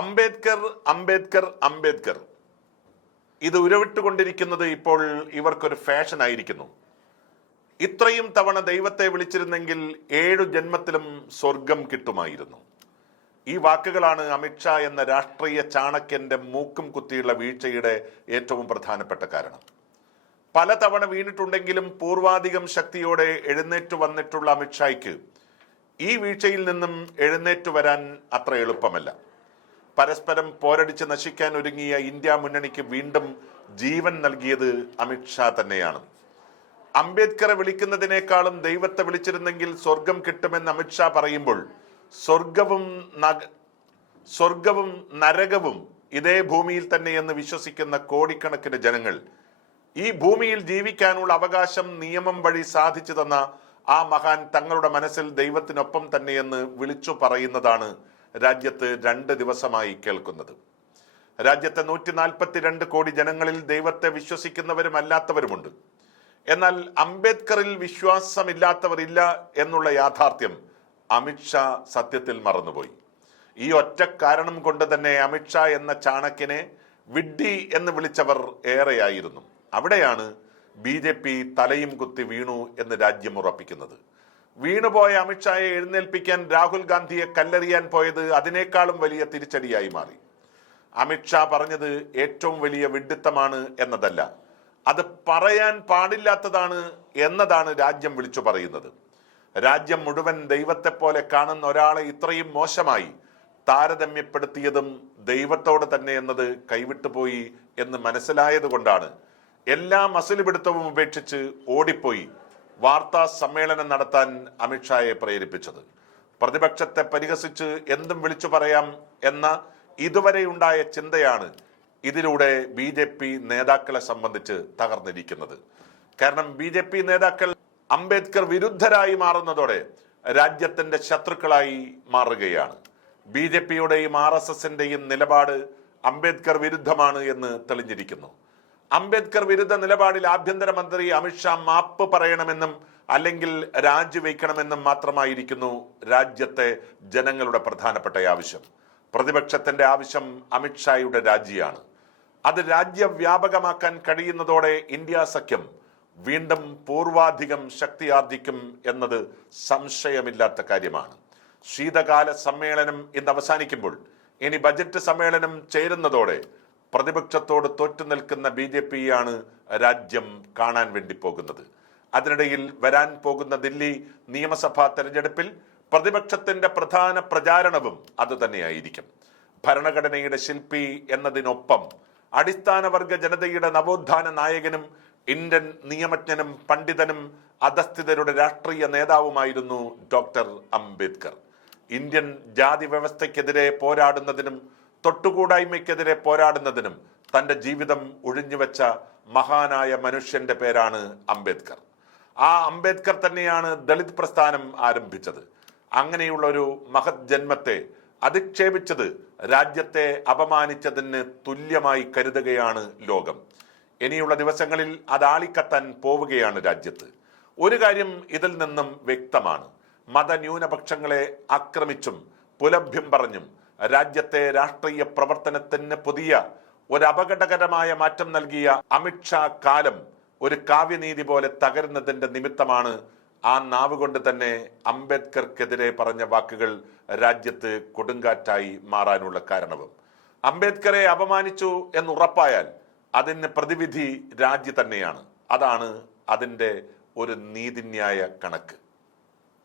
അംബേദ്കർ അംബേദ്കർ അംബേദ്കർ ഇത് ഉരുവിട്ടുകൊണ്ടിരിക്കുന്നത് ഇപ്പോൾ ഇവർക്കൊരു ഫാഷൻ ആയിരിക്കുന്നു. ഇത്രയും തവണ ദൈവത്തെ വിളിച്ചിരുന്നെങ്കിൽ 7 ജന്മത്തിലും സ്വർഗം കിട്ടുമായിരുന്നു. ഈ വാക്കുകളാണ് അമിത്ഷാ എന്ന രാഷ്ട്രീയ ചാണക്യന്റെ മൂക്കും കുത്തിയുള്ള വീഴ്ചയുടെ ഏറ്റവും പ്രധാനപ്പെട്ട കാരണം. പലതവണ വീണിട്ടുണ്ടെങ്കിലും പൂർവാധികം ശക്തിയോടെ എഴുന്നേറ്റു വന്നിട്ടുള്ള അമിത്ഷായ്ക്ക് ഈ വീഴ്ചയിൽ നിന്നും എഴുന്നേറ്റു വരാൻ അത്ര എളുപ്പമല്ല. പരസ്പരം പോരടിച്ച് നശിക്കാൻ ഒരുങ്ങിയ ഇന്ത്യ മുന്നണിക്ക് വീണ്ടും ജീവൻ നൽകിയത് അമിത്ഷാ തന്നെയാണ്. അംബേദ്കറെ വിളിക്കുന്നതിനേക്കാളും ദൈവത്തെ വിളിച്ചിരുന്നെങ്കിൽ സ്വർഗം കിട്ടുമെന്ന് അമിത്ഷാ പറയുമ്പോൾ സ്വർഗവും നരകവും ഇതേ ഭൂമിയിൽ തന്നെയെന്ന് വിശ്വസിക്കുന്ന കോടിക്കണക്കിന് ജനങ്ങൾ ഈ ഭൂമിയിൽ ജീവിക്കാനുള്ള അവകാശം നിയമം വഴി സാധിച്ചു തന്ന ആ മഹാൻ തങ്ങളുടെ മനസ്സിൽ ദൈവത്തിനൊപ്പം തന്നെയെന്ന് വിളിച്ചു പറയുന്നതാണ് രാജ്യത്ത് 2 ദിവസമായി കേൾക്കുന്നത്. രാജ്യത്തെ 142 കോടി ജനങ്ങളിൽ ദൈവത്തെ വിശ്വസിക്കുന്നവരും അല്ലാത്തവരുമുണ്ട്. എന്നാൽ അംബേദ്കറിൽ വിശ്വാസമില്ലാത്തവരില്ല എന്നുള്ള യാഥാർത്ഥ്യം അമിത്ഷാ സത്യത്തിൽ മറന്നുപോയി. ഈ ഒറ്റ കാരണം കൊണ്ട് തന്നെ അമിത്ഷാ എന്ന ചാണക്യനെ വിഡ്ഢി എന്ന് വിളിച്ചവർ ഏറെയായിരുന്നു. അവിടെയാണ് BJP തലയും കുത്തി വീണു എന്ന് രാജ്യം ഉറപ്പിക്കുന്നത്. വീണുപോയ അമിത്ഷായെ എഴുന്നേൽപ്പിക്കാൻ രാഹുൽ ഗാന്ധിയെ കല്ലെറിയാൻ പോയത് അതിനേക്കാളും വലിയ തിരിച്ചടിയായി മാറി. അമിത്ഷാ പറഞ്ഞത് ഏറ്റവും വലിയ വിഡ്ഢിത്തമാണ് എന്നതല്ല, അത് പറയാൻ പാടില്ലാത്തതാണ് എന്നതാണ് രാജ്യം വിളിച്ചു പറയുന്നത്. രാജ്യം മുഴുവൻ ദൈവത്തെ പോലെ കാണുന്ന ഒരാളെ ഇത്രയും മോശമായി താരതമ്യപ്പെടുത്തിയതും ദൈവത്തോട് തന്നെ എന്നത് കൈവിട്ടുപോയി എന്ന് മനസ്സിലായത് കൊണ്ടാണ് എല്ലാ മസിലുപിടുത്തവും ഉപേക്ഷിച്ച് ഓടിപ്പോയി വാർത്താ സമ്മേളനം നടത്താൻ അമിത്ഷായെ പ്രേരിപ്പിച്ചത്. പ്രതിപക്ഷത്തെ പരിഹസിച്ച് എന്തും വിളിച്ചു പറയാം എന്ന ഇതുവരെയുണ്ടായ ചിന്തയാണ് ഇതിലൂടെ BJP നേതാക്കളെ സംബന്ധിച്ച് തകർന്നിരിക്കുന്നത്. കാരണം BJP നേതാക്കൾ അംബേദ്കർ വിരുദ്ധരായി മാറുന്നതോടെ രാജ്യത്തിന്റെ ശത്രുക്കളായി മാറുകയാണ്. BJPയുടെയും RSSന്റെയും നിലപാട് അംബേദ്കർ വിരുദ്ധമാണ് എന്ന് തെളിഞ്ഞിരിക്കുന്നു. അംബേദ്കർ വിരുദ്ധ നിലപാടിൽ ആഭ്യന്തരമന്ത്രി അമിത്ഷാ മാപ്പ് പറയണമെന്നും അല്ലെങ്കിൽ രാജിവെക്കണമെന്നും മാത്രമായിരിക്കുന്നു രാജ്യത്തെ ജനങ്ങളുടെ പ്രധാനപ്പെട്ട ആവശ്യം. പ്രതിപക്ഷത്തിന്റെ ആവശ്യം അമിത്ഷായുടെ രാജിയാണ്. അത് രാജ്യവ്യാപകമാക്കാൻ കഴിയുന്നതോടെ ഇന്ത്യ സഖ്യം വീണ്ടും പൂർവാധികം ശക്തിയാർജിക്കും എന്നത് സംശയമില്ലാത്ത കാര്യമാണ്. ശീതകാല സമ്മേളനം ഇന്ന് അവസാനിക്കുമ്പോൾ ഇനി ബജറ്റ് സമ്മേളനം ചേരുന്നതോടെ പ്രതിപക്ഷത്തോട് തോറ്റു നിൽക്കുന്ന BJPയാണ് രാജ്യം കാണാൻ വേണ്ടി പോകുന്നത്. അതിനിടയിൽ വരാൻ പോകുന്ന ദില്ലി നിയമസഭാ തെരഞ്ഞെടുപ്പിൽ പ്രതിപക്ഷത്തിന്റെ പ്രധാന പ്രചാരണവും അതുതന്നെയായിരിക്കും. ഭരണഘടനയുടെ ശില്പി എന്നതിനൊപ്പം അടിസ്ഥാനവർഗ ജനതയുടെ നവോത്ഥാന നായകനും ഇന്ത്യൻ നിയമജ്ഞനും പണ്ഡിതനും അധസ്ഥിതരുടെ രാഷ്ട്രീയ നേതാവുമായിരുന്നു ഡോക്ടർ അംബേദ്കർ. ഇന്ത്യൻ ജാതി വ്യവസ്ഥയ്ക്കെതിരെ പോരാടുന്നതിനും തൊട്ടുകൂടായ്മയ്ക്കെതിരെ പോരാടുന്നതിനും തന്റെ ജീവിതം ഒഴിഞ്ഞുവെച്ച മഹാനായ മനുഷ്യന്റെ പേരാണ് അംബേദ്കർ. ആ അംബേദ്കർ തന്നെയാണ് ദളിത് പ്രസ്ഥാനം ആരംഭിച്ചത്. അങ്ങനെയുള്ള ഒരു മഹത് ജന്മത്തെ അധിക്ഷേപിച്ചത് രാജ്യത്തെ അപമാനിച്ചതിന് തുല്യമായി കരുതുകയാണ് ലോകം. ഇനിയുള്ള ദിവസങ്ങളിൽ അത് ആളിക്കത്താൻ പോവുകയാണ് രാജ്യത്ത്. ഒരു കാര്യം ഇതിൽ നിന്നും വ്യക്തമാണ്. മതന്യൂനപക്ഷങ്ങളെ ആക്രമിച്ചും പുലഭ്യം പറഞ്ഞും രാജ്യത്തെ രാഷ്ട്രീയ പ്രവർത്തനത്തിന് പുതിയ ഒരു അപകടകരമായ മാറ്റം നൽകിയ അമിത്ഷാ കാലം ഒരു കാവ്യനീതി പോലെ തകരുന്നതിന്റെ നിമിത്തമാണ് ആ നാവ് കൊണ്ട് തന്നെ അംബേദ്കർക്കെതിരെ പറഞ്ഞ വാക്കുകൾ രാജ്യത്ത് കൊടുങ്കാറ്റായി മാറാനുള്ള കാരണവും. അംബേദ്കറെ അപമാനിച്ചു എന്നുറപ്പായാൽ അതിന് പ്രതിവിധി രാജ്യം തന്നെയാണ്. അതാണ് അതിൻ്റെ ഒരു നീതിന്യായ കണക്ക്.